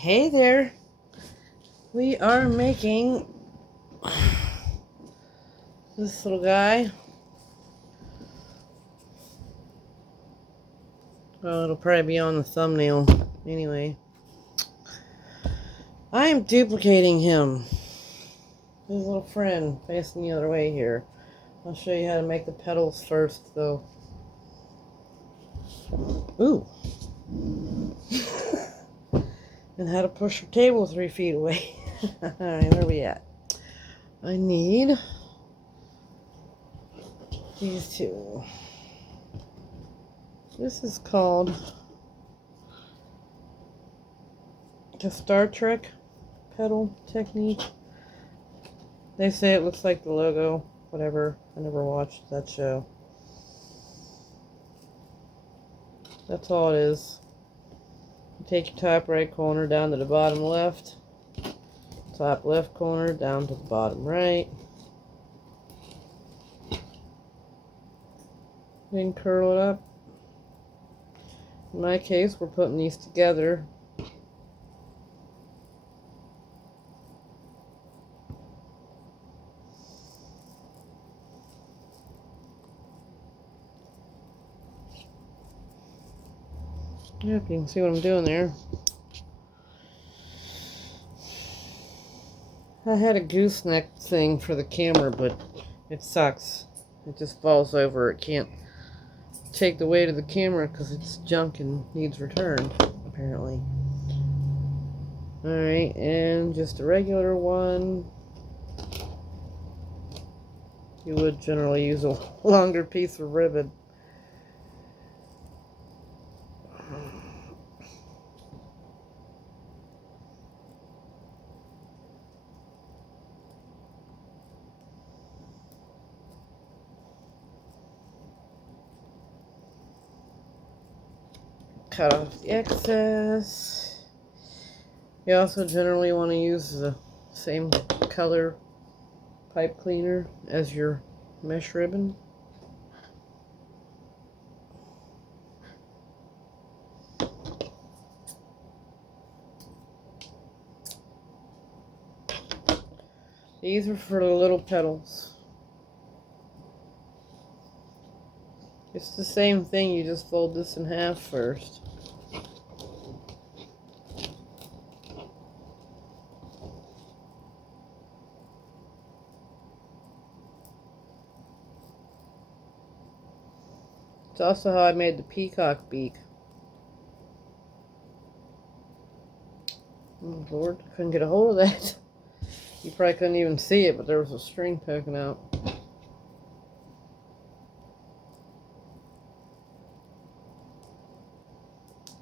Hey there. We are making this little guy. Oh, it'll probably be on the thumbnail anyway. I am duplicating him. His little friend facing the other way here. I'll show you how to make the petals first though. Ooh. And how to push your table 3 feet away. Alright, where are we at? I need these two. This is called the Star Trek petal technique. They say it looks like the logo, whatever. I never watched that show. That's all it is. You take your top right corner down to the bottom left, top left corner down to the bottom right, then curl it up. In my case, we're putting these together. Yep, you can see what I'm doing there. I had a gooseneck thing for the camera, but it sucks. It just falls over. It can't take the weight of the camera because it's junk and needs returned, apparently. Alright, and just a regular one. You would generally use a longer piece of ribbon. Cut off the excess. You also generally want to use the same color pipe cleaner as your mesh ribbon. These are for the little petals. It's the same thing, you just fold this in half first. It's also how I made the peacock beak. Oh Lord, I couldn't get a hold of that. You probably couldn't even see it, but there was a string poking out.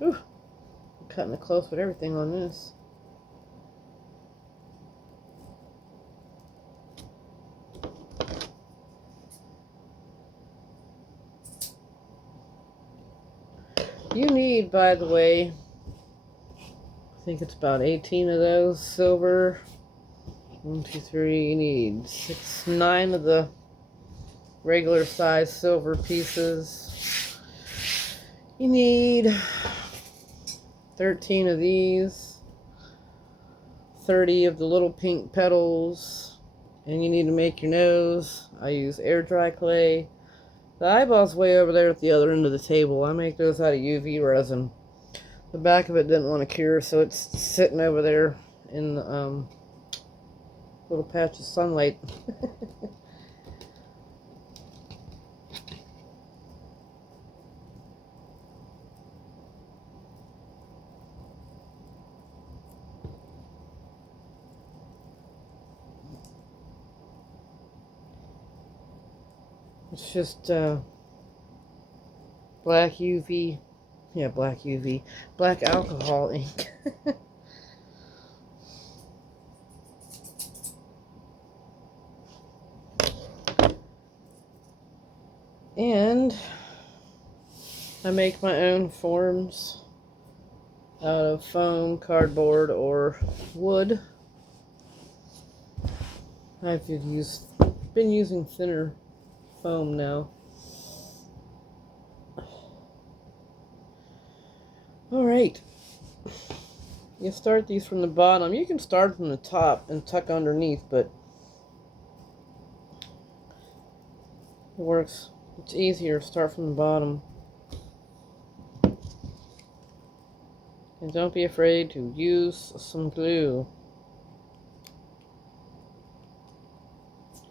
Ooh, I'm cutting it close with everything on this. You need, by the way, I think it's about 18 of those silver. 1, 2, 3. You need 9 of the regular size silver pieces. You need 13 of these, 30 of the little pink petals, and you need to make your nose. I use air dry clay. The eyeball's way over there at the other end of the table. I make those out of UV resin. The back of it didn't want to cure, so it's sitting over there in the little patch of sunlight. It's just black UV, black alcohol ink. And I make my own forms out of foam, cardboard, or wood. I've been using thinner foam now. Alright. You start these from the bottom. You can start from the top and tuck underneath, but it works. It's easier to start from the bottom. And don't be afraid to use some glue.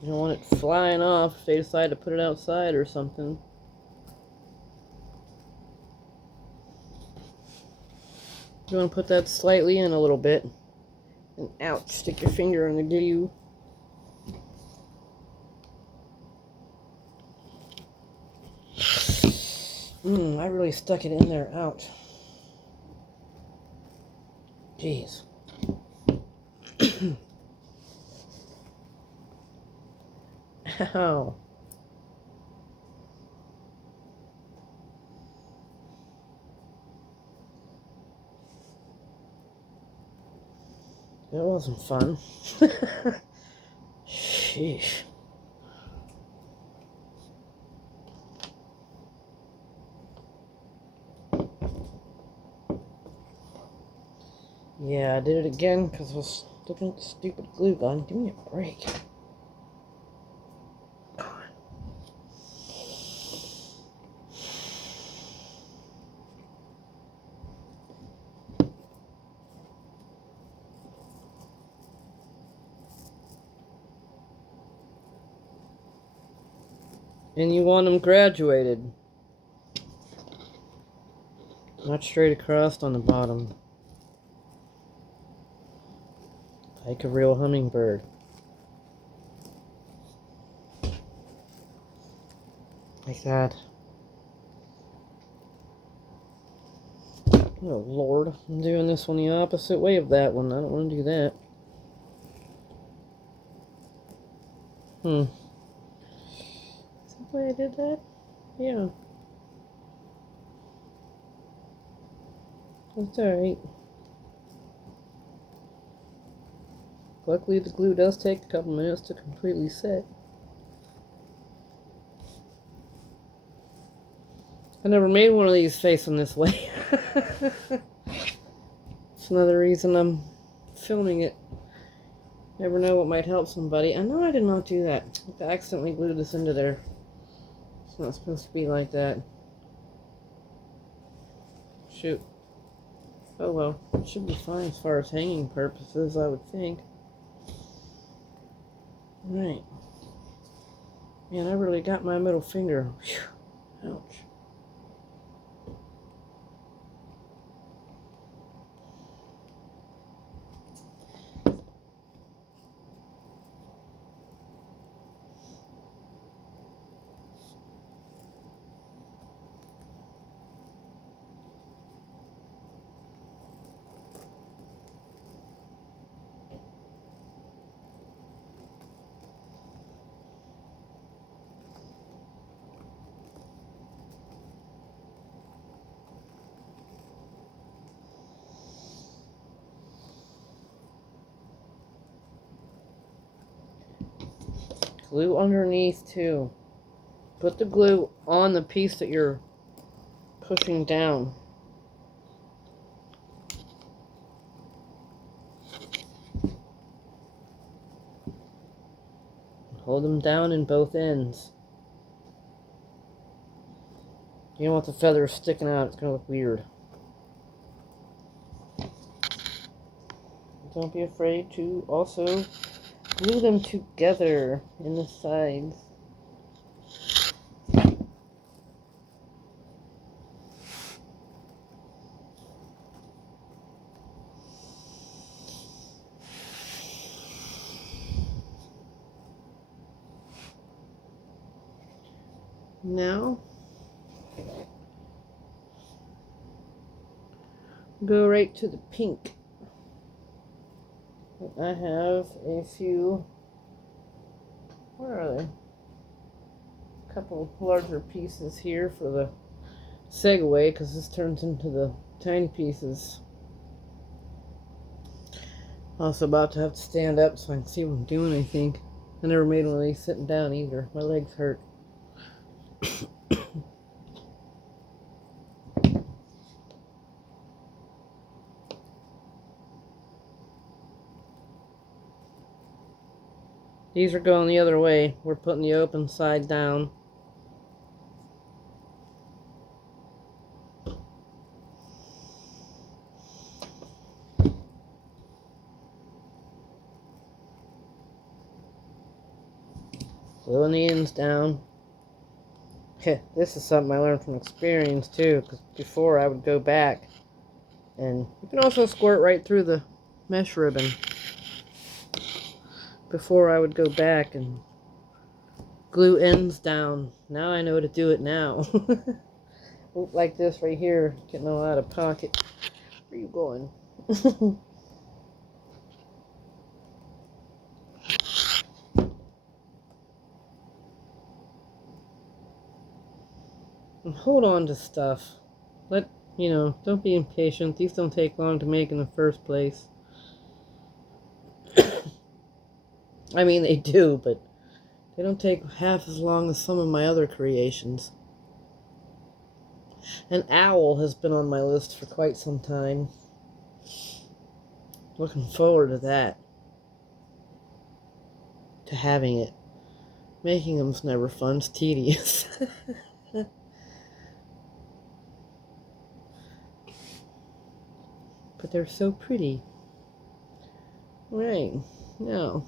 You don't want it flying off if they decide to put it outside or something. You want to put that slightly in a little bit. And ouch, stick your finger in the glue. I really stuck it in there. Ouch. Jeez. Ow. That wasn't fun. Sheesh. Yeah, I did it again because I was looking at the stupid glue gun. Give me a break. And you want them graduated. Not straight across on the bottom. Like a real hummingbird. Like that. Oh Lord, I'm doing this one the opposite way of that one. I don't want to do that. Is that the way I did that? Yeah. That's alright. Luckily the glue does take a couple minutes to completely set. I never made one of these facing this way. It's another reason I'm filming it. Never know what might help somebody. I know I did not do that. I accidentally glued this into there. It's not supposed to be like that. Shoot. Oh well. It should be fine as far as hanging purposes, I would think. Right. Man, I really got my middle finger. Whew. Ouch. Glue underneath too. Put the glue on the piece that you're pushing down. Hold them down in both ends. You don't want the feathers sticking out, it's going to look weird. Don't be afraid to also glue them together in the sides. Now, go right to the pink. I have a few, where are they? A couple larger pieces here for the segue, because this turns into the tiny pieces. Also about to have to stand up so I can see what I'm doing, I think. I never made one of these sitting down either. My legs hurt. These are going the other way. We're putting the open side down. Gluing the ends down. This is something I learned from experience too, because before I would go back, and you can also squirt right through the mesh ribbon. Before I would go back and glue ends down. Now I know to do it now. Like this right here, getting all out of pocket. Where are you going? And hold on to stuff. Don't be impatient. These don't take long to make in the first place. I mean, they do, but they don't take half as long as some of my other creations. An owl has been on my list for quite some time. Looking forward to that. To having it. Making them's never fun. It's tedious. But they're so pretty. Right. No.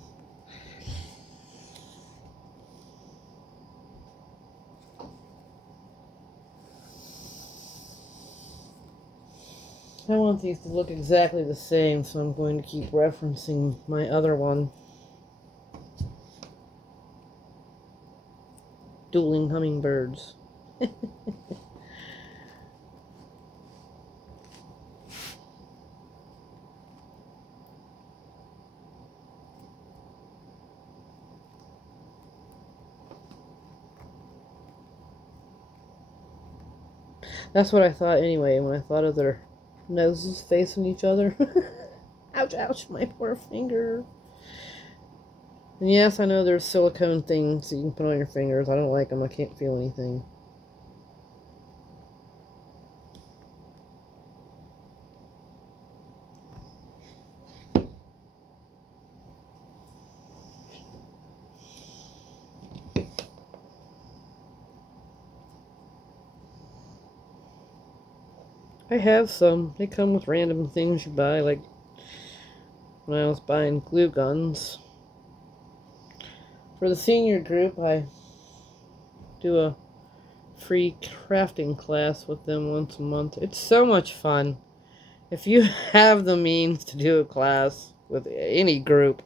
I want these to look exactly the same, so I'm going to keep referencing my other one. Dueling hummingbirds. That's what I thought anyway, when I thought of their noses facing each other. Ouch, ouch, my poor finger. And yes, I know there's silicone things that you can put on your fingers. I don't like them. I can't feel anything. I have some. They come with random things you buy, like when I was buying glue guns. For the senior group, I do a free crafting class with them once a month. It's so much fun. If you have the means to do a class with any group,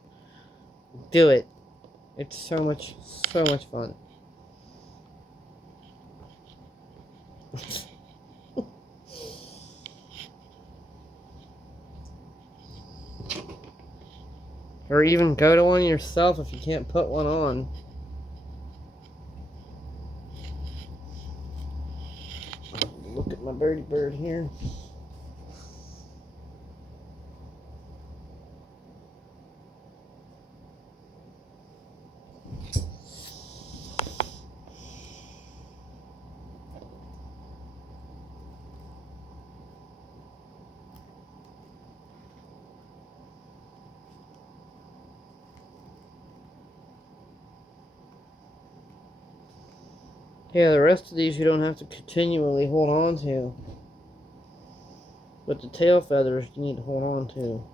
do it. It's so much fun. Or even go to one yourself if you can't put one on. Look at my birdie bird here. Yeah, the rest of these you don't have to continually hold on to. But the tail feathers you need to hold on to.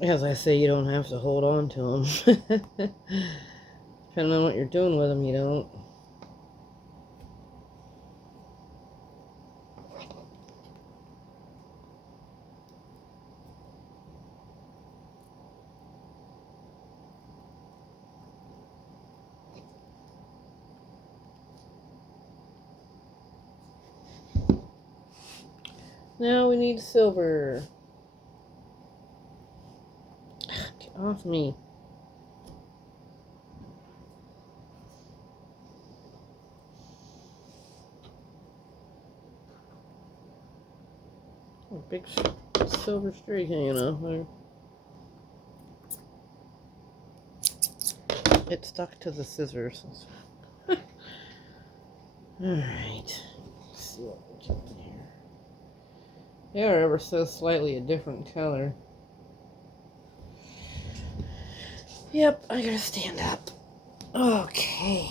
As I say, you don't have to hold on to them. Depending on what you're doing with them, you don't. Now we need silver. Get off me. A big silver streak hanging off there. It stuck to the scissors. Alright. Let's see what we can do here. They are ever so slightly a different color. Yep, I gotta stand up. Okay.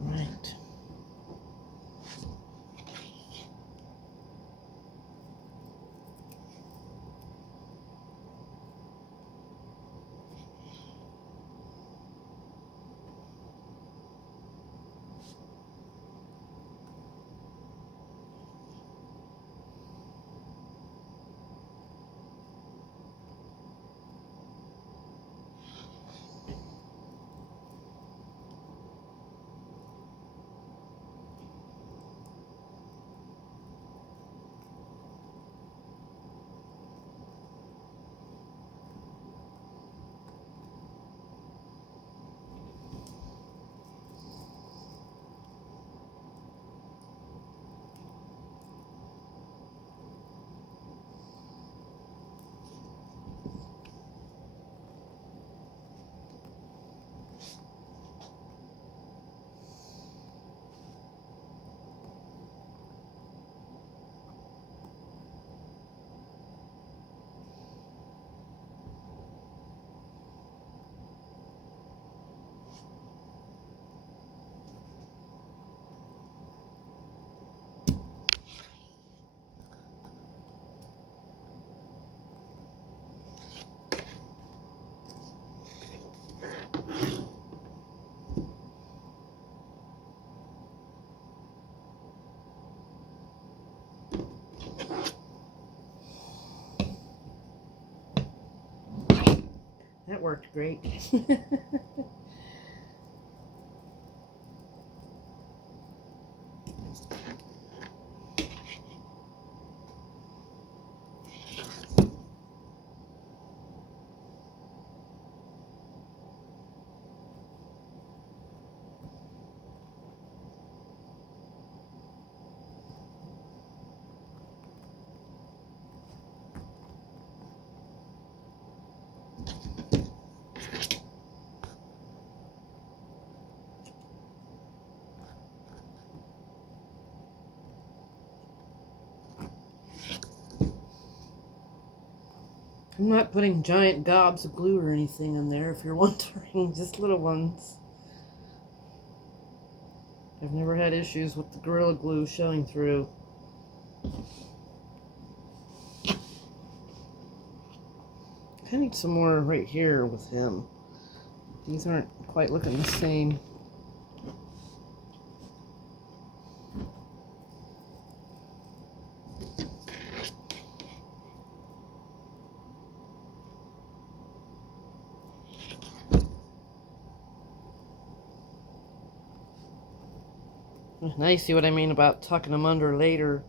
Right. That worked great. I'm not putting giant gobs of glue or anything in there, if you're wondering. Just little ones. I've never had issues with the Gorilla Glue showing through. I need some more right here with him. These aren't quite looking the same. Now you see what I mean about tucking them under later.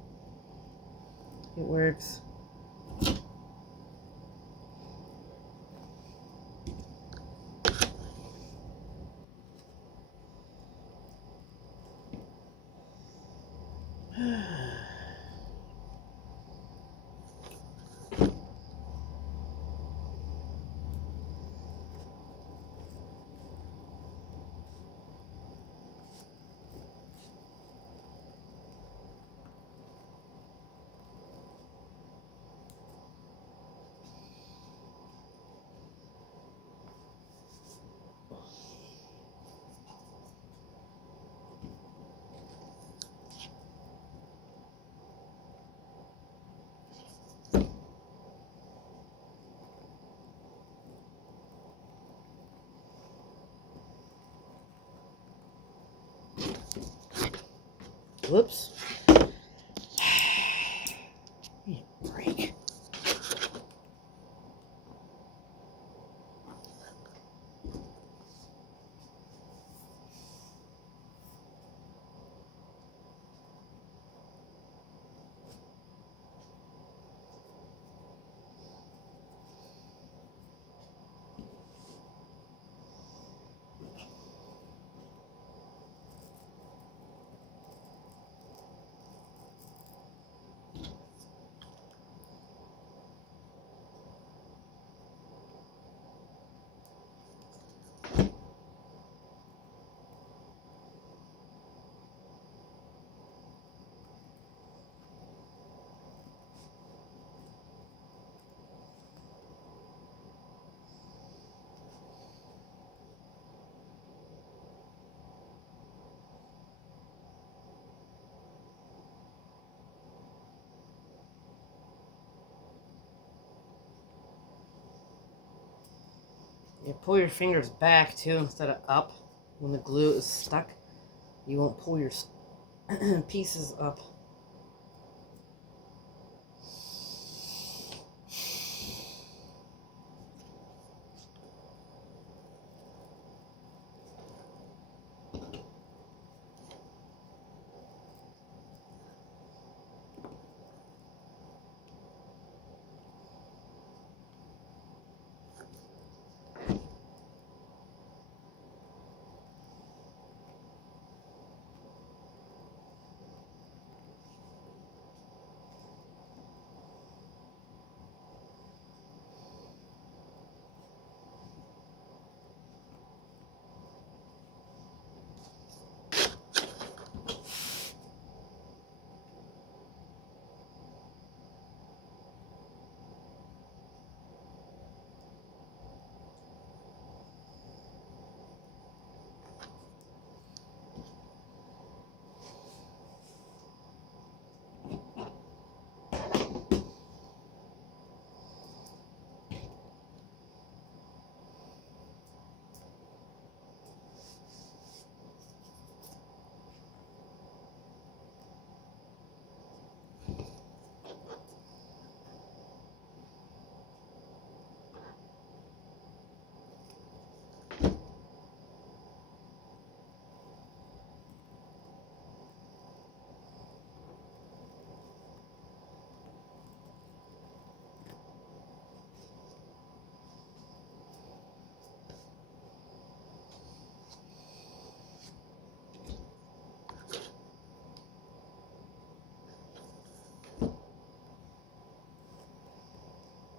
It works. Whoops. Need a break. You pull your fingers back too instead of up when the glue is stuck. You won't pull your pieces up.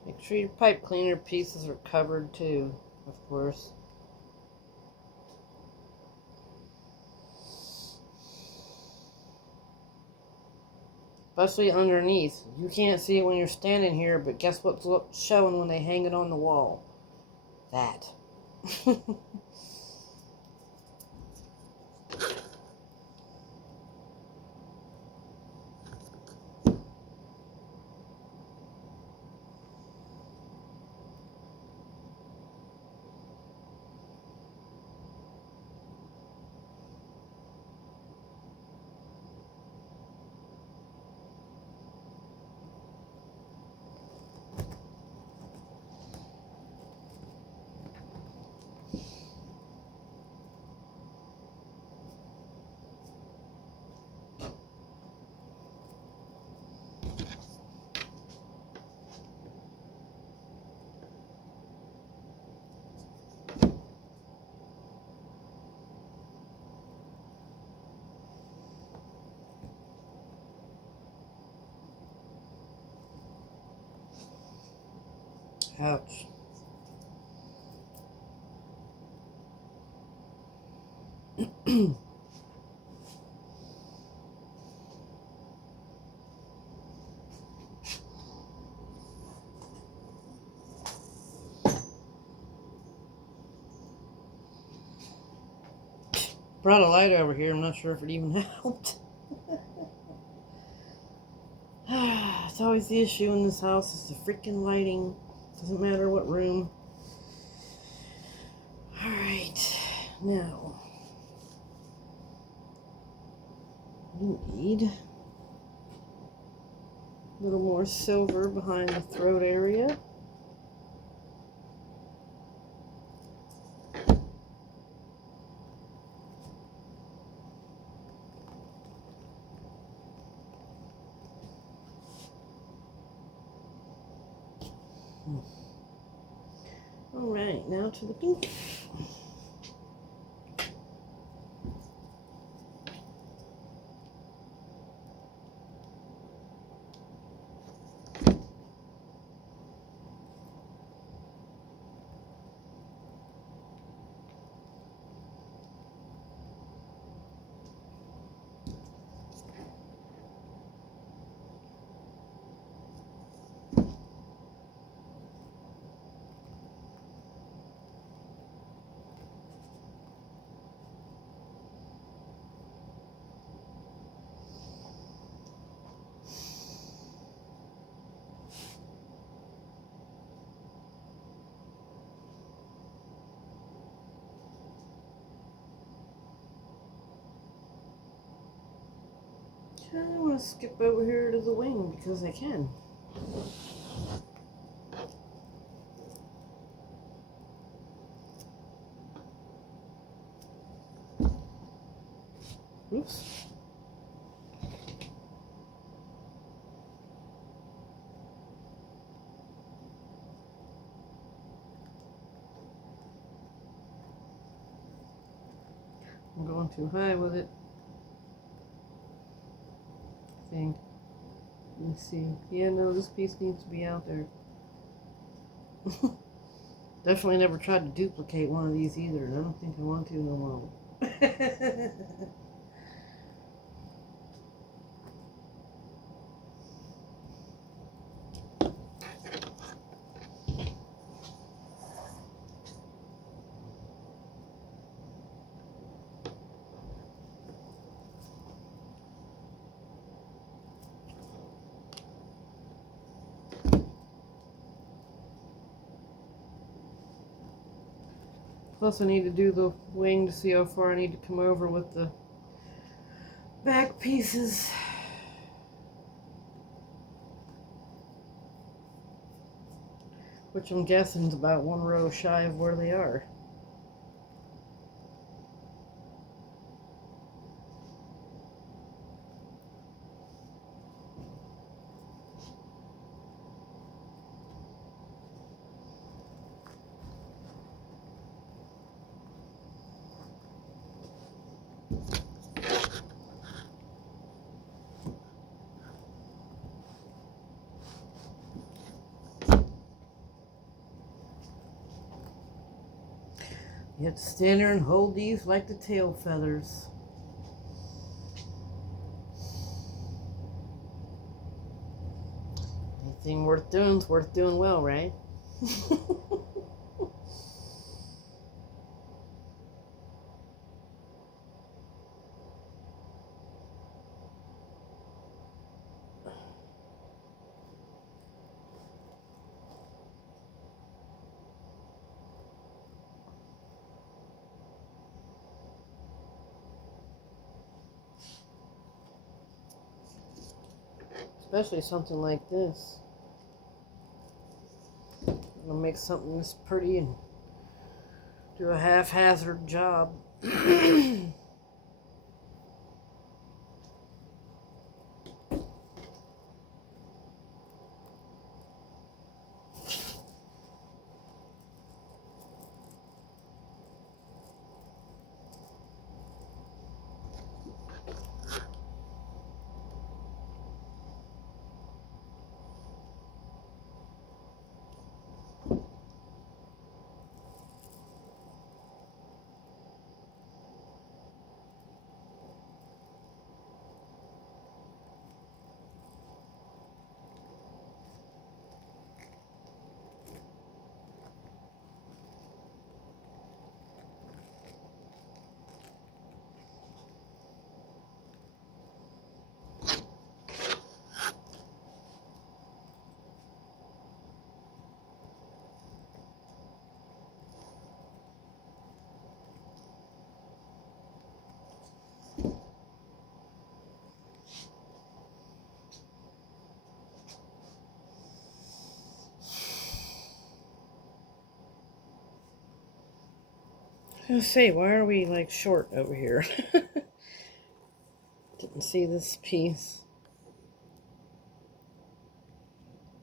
Make sure your pipe cleaner pieces are covered too, of course. Especially underneath. You can't see it when you're standing here, but guess what's showing when they hang it on the wall? That. Ouch. Brought a light over here. I'm not sure if it even helped. It's always the issue in this house is the freaking lighting. Doesn't matter what room. Alright. Now. You need a little more silver behind the throat area. All right, now to the pink. I want to skip over here to the wing because I can. Oops. I'm going too high with it. I think. Let me see. Yeah, no, this piece needs to be out there. Definitely never tried to duplicate one of these either, and I don't think I want to no more. Plus I need to do the wing to see how far I need to come over with the back pieces. Which I'm guessing is about one row shy of where they are. You have to stand there and hold these like the tail feathers. Anything worth doing is worth doing well, right? Especially something like this. I'm gonna make something this pretty and do a haphazard job. gonna say, why are we like short over here? Didn't see this piece.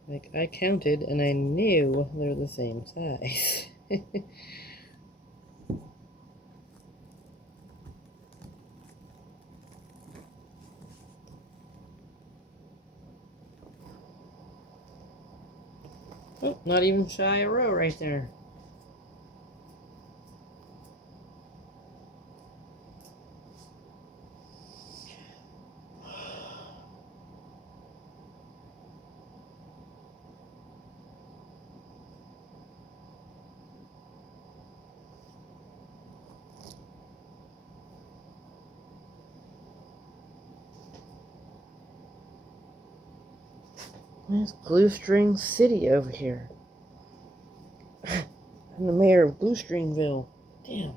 Like, I counted and I knew they're the same size. Oh, not even shy a row right there. There's Glue String City over here. I'm the mayor of Glue Stringville. Damn.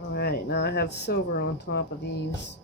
Alright, now I have silver on top of these.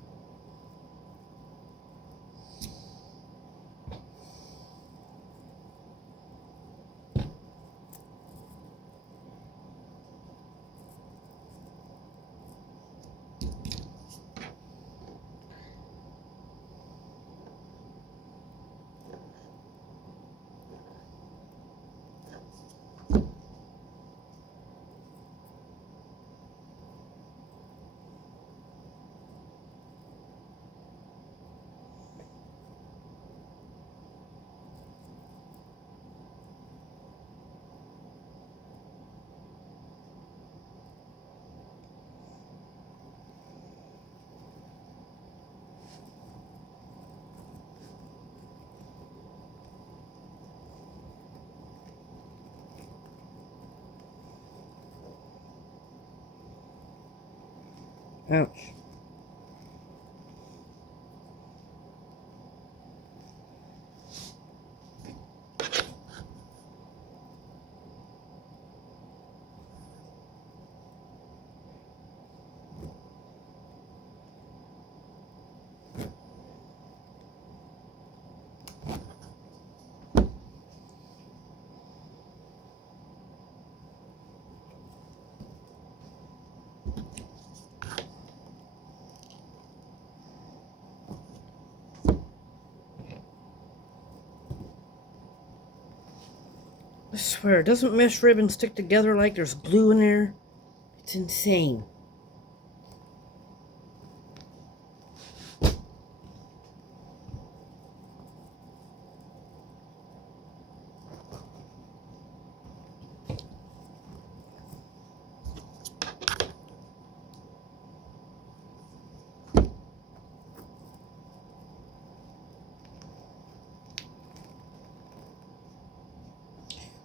Ouch. I swear, doesn't mesh ribbon stick together like there's glue in there? It's insane.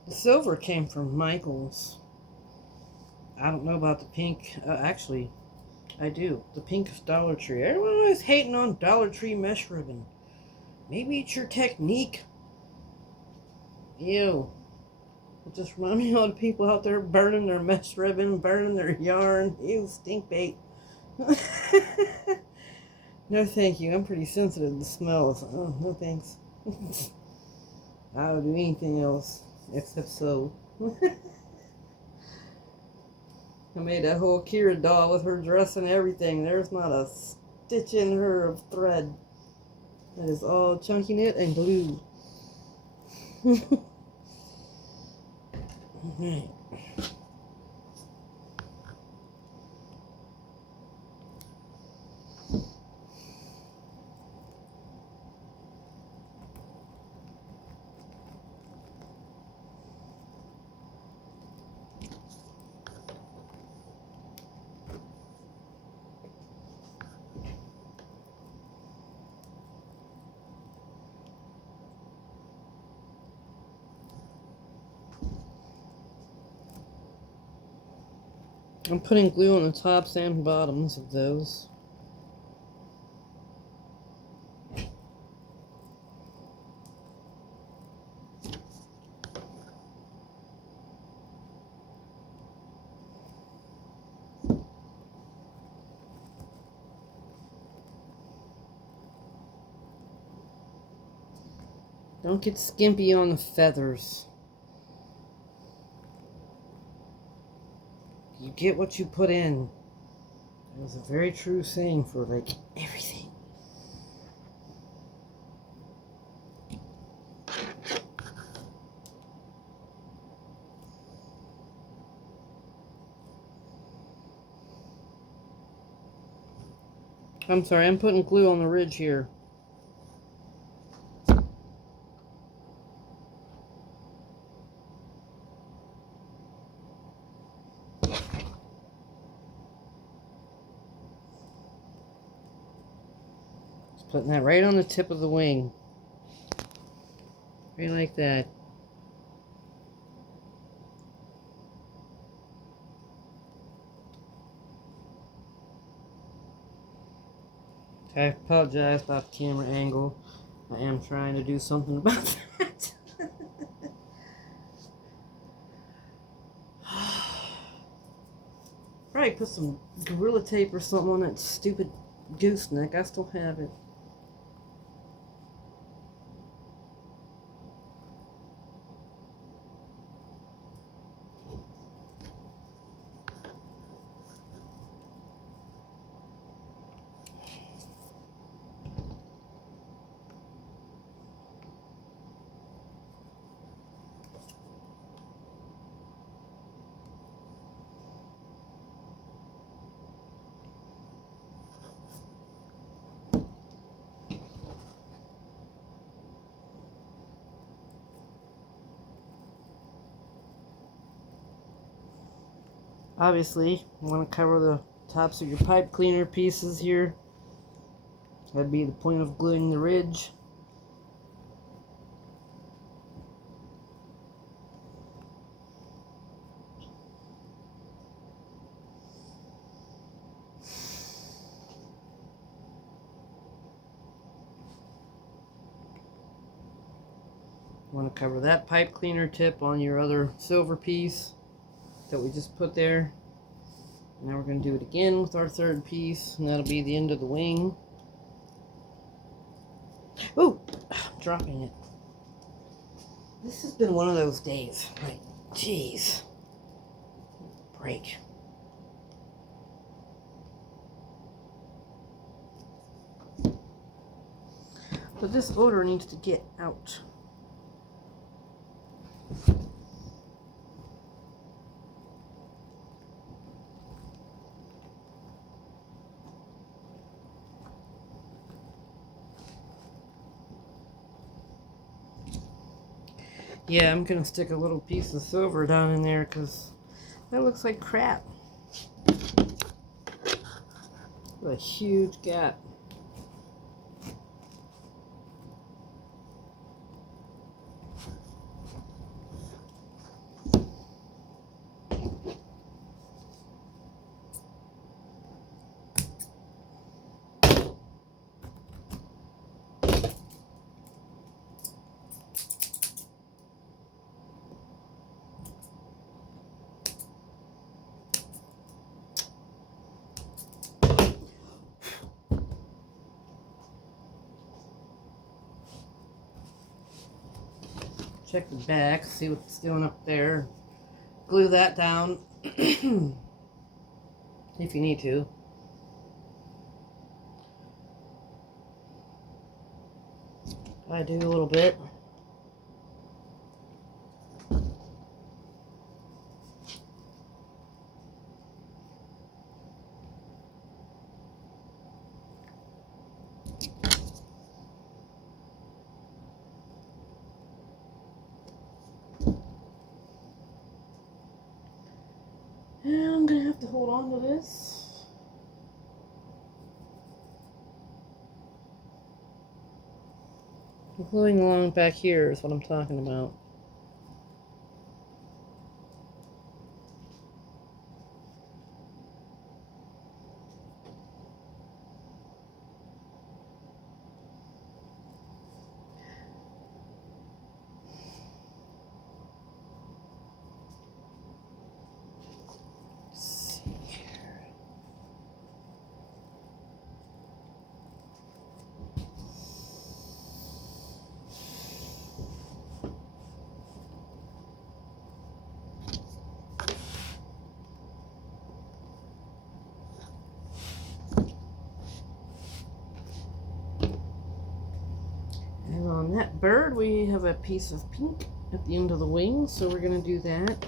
The silver came from Michael's. I don't know about the pink. Actually, I do. The pink is Dollar Tree. Everyone always hating on Dollar Tree mesh ribbon. Maybe it's your technique. Ew. It just reminds me of all the people out there burning their mesh ribbon, burning their yarn. Ew, stink bait. No thank you. I'm pretty sensitive to smells. Oh, no thanks. I would do anything else except sew. I made that whole Kira doll with her dress and everything. There's not a stitch in her of thread. That is all chunky knit and glue. Alright. I'm putting glue on the tops and bottoms of those. Don't get skimpy on the feathers. You get what you put in. It was a very true saying for like everything. I'm sorry, I'm putting glue on the ridge here. Just putting that right on the tip of the wing. Right like that. I apologize about the camera angle. I am trying to do something about that. Probably put some Gorilla Tape or something on that stupid gooseneck. I still have it. Obviously, you want to cover the tops of your pipe cleaner pieces here. That'd be the point of gluing the ridge. You want to cover that pipe cleaner tip on your other silver piece that we just put there. Now we're going to do it again with our third piece, and that'll be the end of the wing. Oh, I'm dropping it. This has been one of those days. Like, jeez. Break. But this odor needs to get out. Yeah, I'm gonna stick a little piece of silver down in there because that looks like crap. A huge gap. Check the back, see what's doing up there. Glue that down if you need to. I do a little bit. And I'm gonna have to hold on to this. Gluing along back here is what I'm talking about. bird, we have a piece of pink at the end of the wing, so we're going to do that.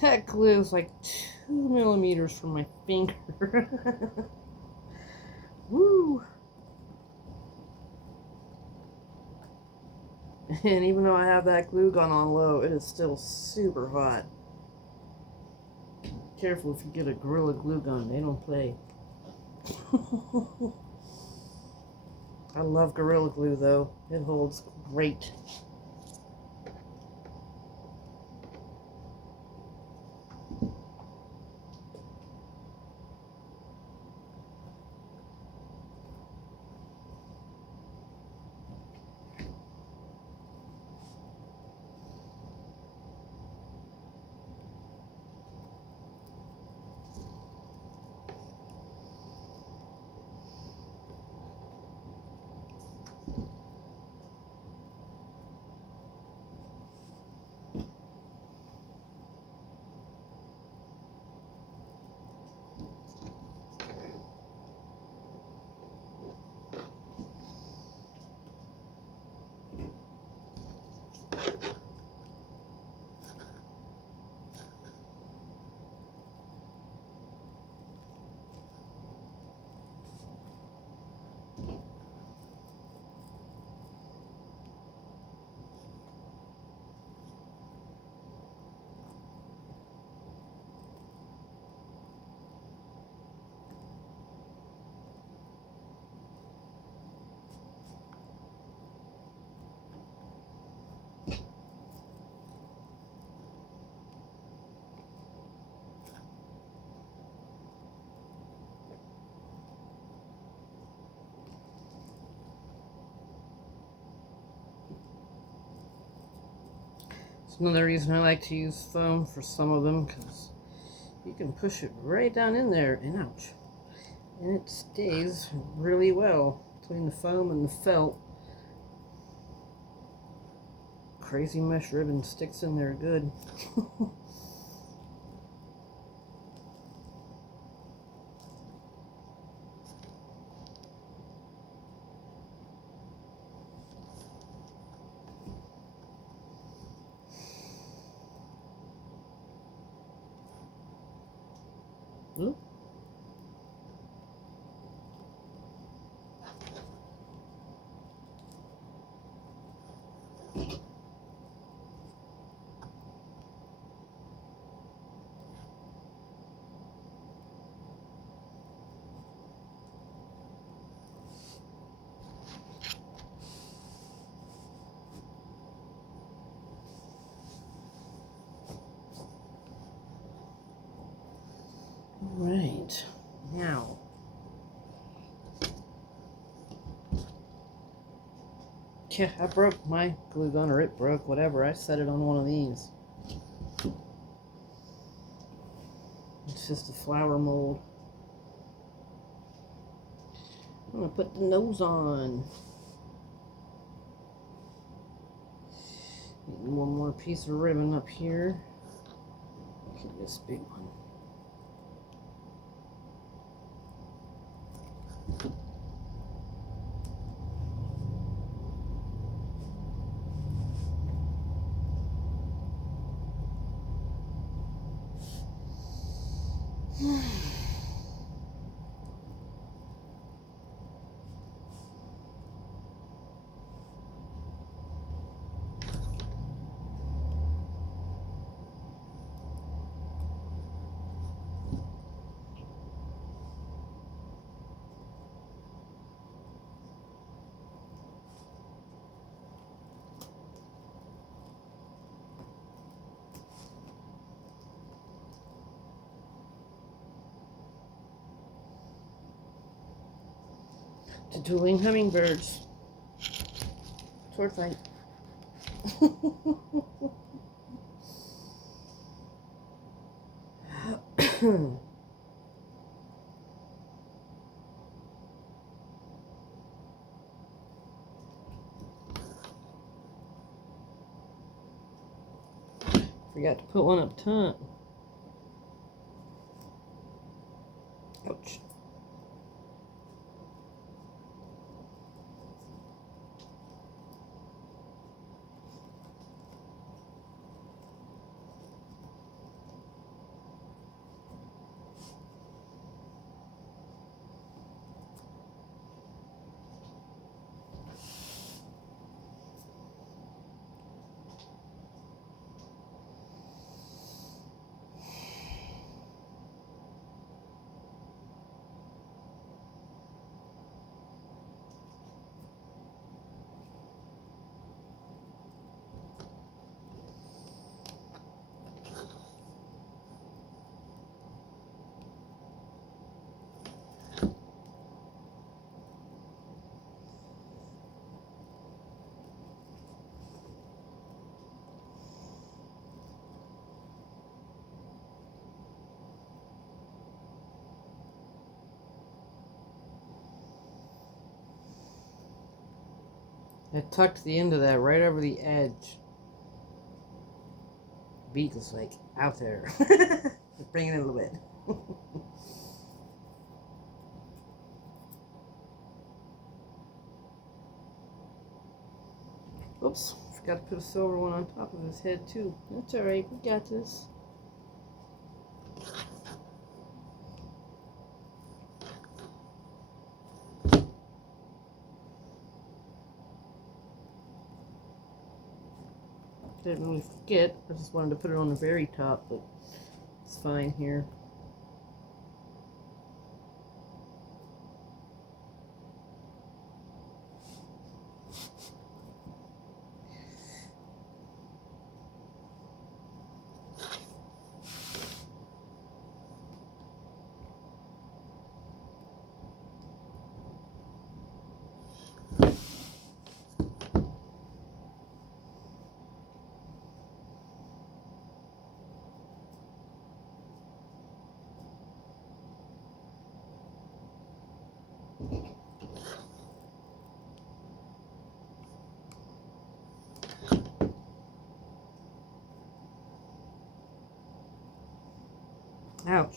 That glue is like 2 millimeters from my finger. Woo! And even though I have that glue gun on low, it is still super hot. Careful if you get a Gorilla Glue gun, they don't play. I love Gorilla Glue though, it holds great. Another reason I like to use foam for some of them, because you can push it right down in there, and ouch, and it stays really well between the foam and the felt. Crazy mesh ribbon sticks in there good. Ooh. Right, now, yeah, I broke my glue gun, or it broke, whatever. I set it on one of these. It's just a flower mold. I'm gonna put the nose on. Need one more piece of ribbon up here. Look at this big one. To dueling hummingbirds. Sword fight. Forgot to put one up top. Ouch. I tucked the end of that right over the edge. Beak is like out there. Bring it in a little bit. Oops, forgot to put a silver one on top of his head too. That's alright, we got this. Didn't really forget, I just wanted to put it on the very top, but it's fine here. Ouch.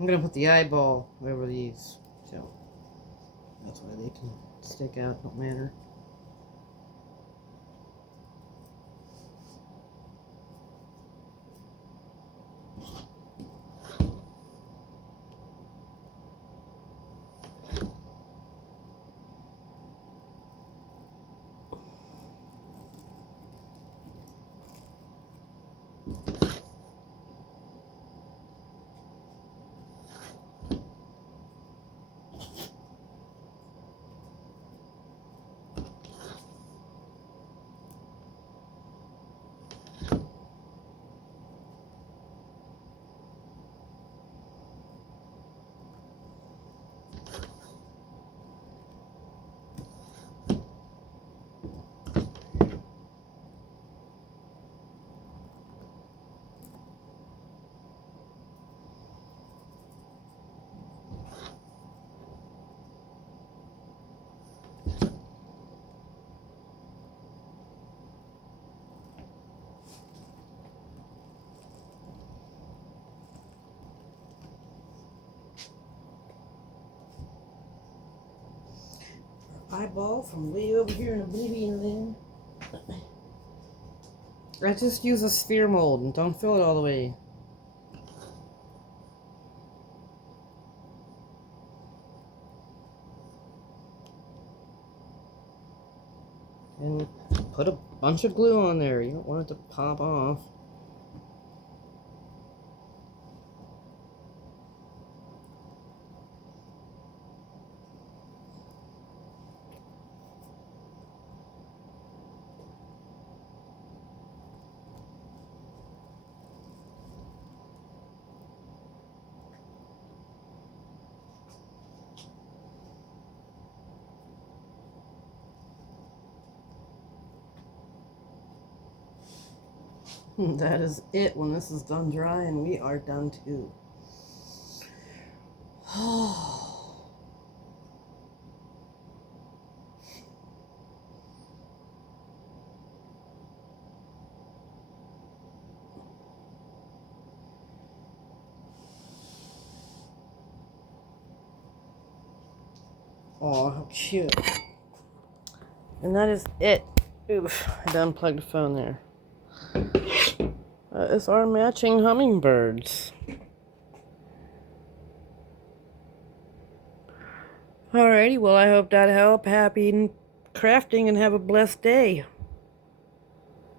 I'm gonna put the eyeball over these, so that's why they can stick out, don't matter. Eyeball from way over here in Oblivion Land. I just use a sphere mold and don't fill it all the way. And put a bunch of glue on there. You don't want it to pop off. That is it when this is done dry, and we are done too. Oh, how cute. And that is it. Oof, I unplugged the phone there. That is our matching hummingbirds. Alrighty, well, I hope that helped. Happy crafting and have a blessed day.